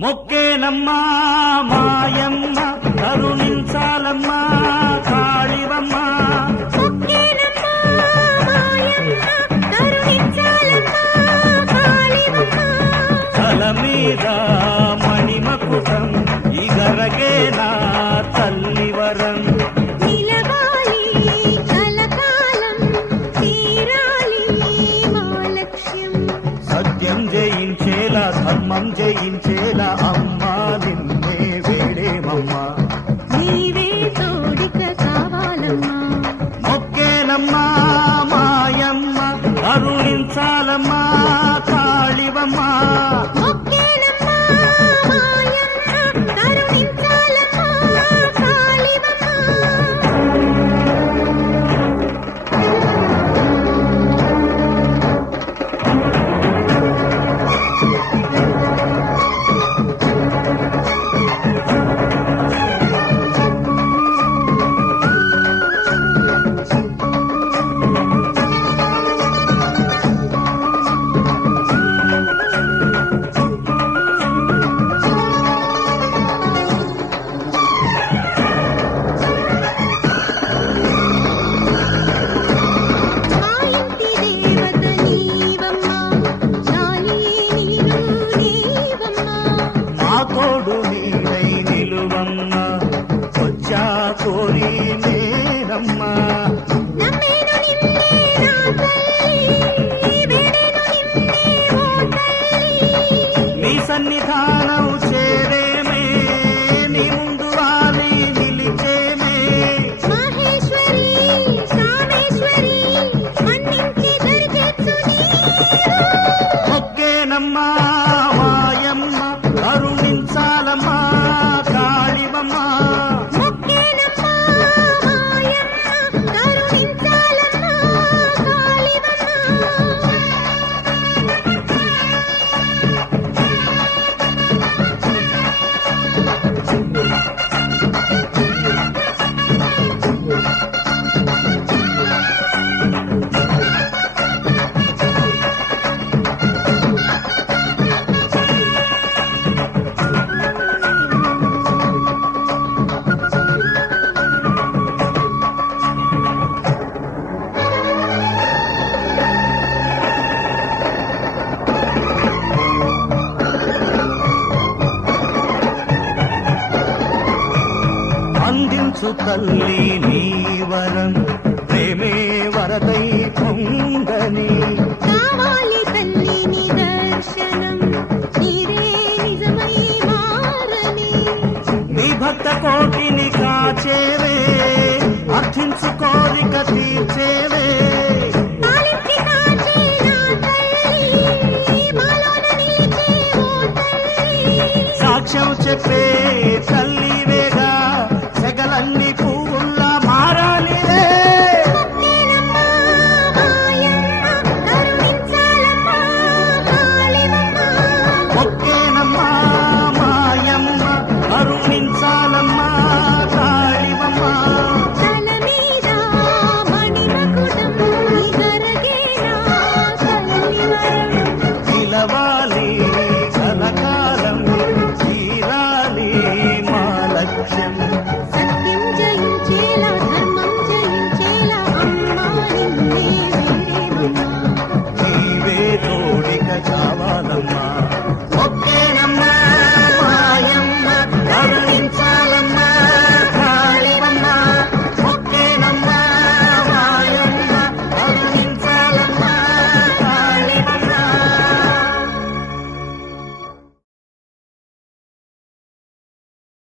మొక్కేనమ్మా మాయమ్మ కరుణించాలమ్మా కాళివమ్మ. తల మీద మణిమకుటం ఇగరగేనా తల్లివరం. సత్యం జయించేలా ధర్మం జయించేలా అమ్మా నిన్నే వేడేమమ్మా. నీవే తోడిక కావాలమ్మా. మొక్కేనమ్మా మాయమ్మ కరుణించాలమ్మా కాళివమ్మా. తోడు నీవై నిలువమ్మా వచ్చా కోరి నేనమ్మా. నీ సన్నిధానం చేరేమే నీ ముందు వాలి నిలిచేమే. మొక్కేనమ్మా మాయమ్మ కరుణించాలమ్మా కాళివమ్మా. అందించు తల్లి నీ వరం ప్రేమే వరదై పొంగని. కావాలి తల్లి నీ దర్శనం నీరే నిజమై మారని. నీ భక్త కోటిని కాచేవే అర్థించు కోరిక తీర్చేవే. సాక్ష్యం చెప్పే